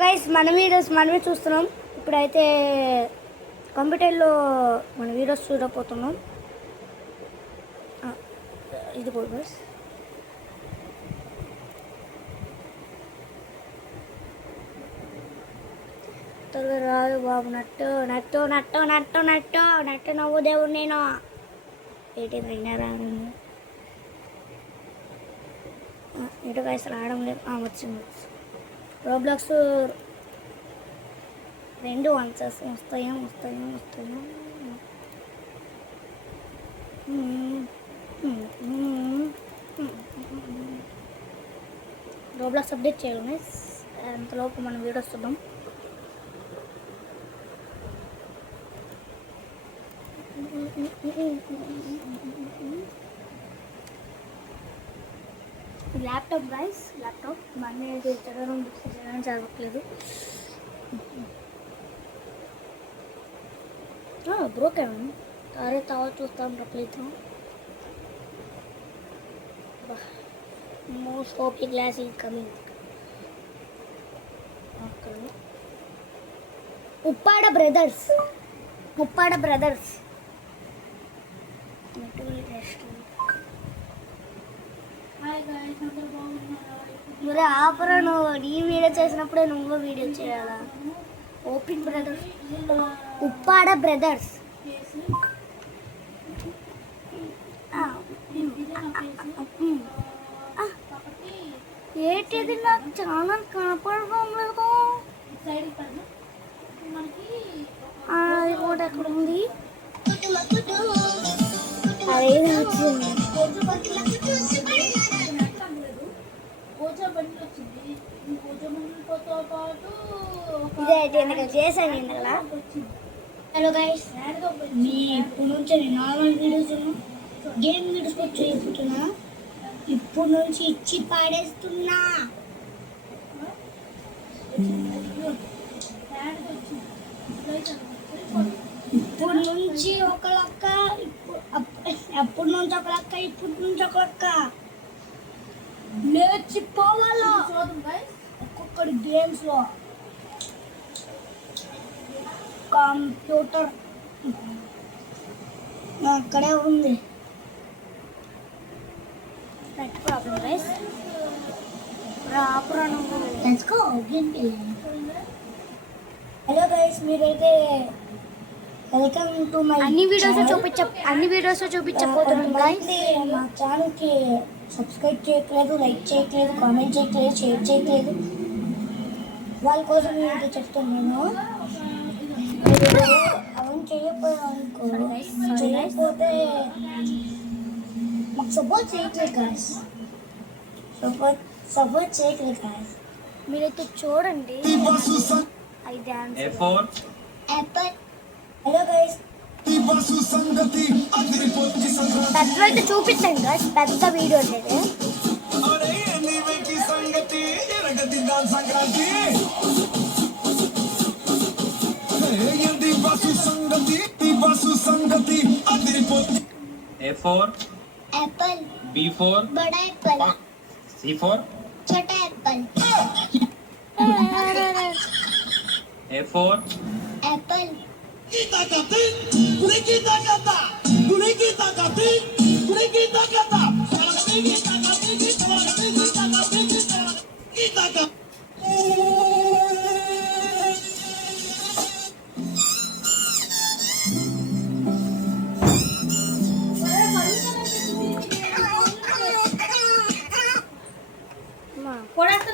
Guys మన videos మనమే చూస్తున్నాం. ఇప్పుడైతే కంప్యూటర్లో మన వీడియోస్ చూడకపోతున్నాం. ఇది కూడా గైస్ త్వరగా రాదు బాబు. నట్టు నట్టు నట్టు నట్టు నట్టు నట్టు నవ్వు దేవుడు నేను ఏంటి అయినా రాను ఇటు గైస్ రావడం లేదు. వచ్చింది రోబ్లాక్స్ 2 ఆన్సర్స్ వస్తాయో రోబ్లాక్స్ అప్డేట్ చేయాలి. అంతలోపు మనం వీడియోస్ చూద్దాం. ల్యాప్టాప్ గైస్ ల్యాప్టాప్ మనీ చదవడం బుక్స్ చదవడం చదవట్లేదు. బ్రోకెన్ అరే తర్వాత చూస్తాం రప్లీతో most OP glass is coming. Uppada brothers మరి ఆపరా నువ్వు నీ వీడియో చేసినప్పుడే నువ్వు వీడియో చేయాలా? ఓపెన్ బ్రదర్స్ ఉప్పాడ బ్రదర్స్ ఏంటిది నాకు ఛానల్ కనపడడం లేదు. అది కూడా ఎక్కడ ఉంది? అదేది వచ్చింది ఇదే అయితే చేశాను ఇందులో. హలో గైస్, మీ ఇప్పుడు నుంచి నార్మల్ వీడియోస్ గేమ్ వీడియోస్ కూడా చేయబోతున్నా. ఇప్పుడు నుంచి ఇచ్చి పాడేస్తున్నా. ఇప్పుడు నుంచి ఒక లక్క, అప్పుడు నుంచి ఒక లక్క, ఇప్పుడు నుంచి ఒక లక్క నేర్చిపోవాలా ఒక్కొక్కటి గేమ్స్ లో. కంప్యూటర్ అక్కడే ఉంది. ప్రాబ్లం గైస్ హలో గైస్, మీరైతే వెల్కమ్ టు మై అన్ని వీడియోస్ చూపించబోతున్నాం గైస్. మా ఛానల్కి సబ్స్క్రైబ్ చేయట్లేదు, లైక్ చేయట్లేదు, కామెంట్ చేయట్లేదు, షేర్ చేయట్లేదు. వాళ్ళ కోసం నేను చెప్తున్నాను. అవును చేయకపోతే మాకు సపోర్ట్ చేయట్లేదు గాయస్. సపోర్ట్ చేయట్లేదు గాయస్. మీరైతే చూడండి. హలో గైస్, పెద్ద అయితే చూపించండి గైస్. పెద్ద వీడియో అయితే A4 एप्पल B4 बड़ा एप्पल C4 छोटा Apple A4 Apple Kita kata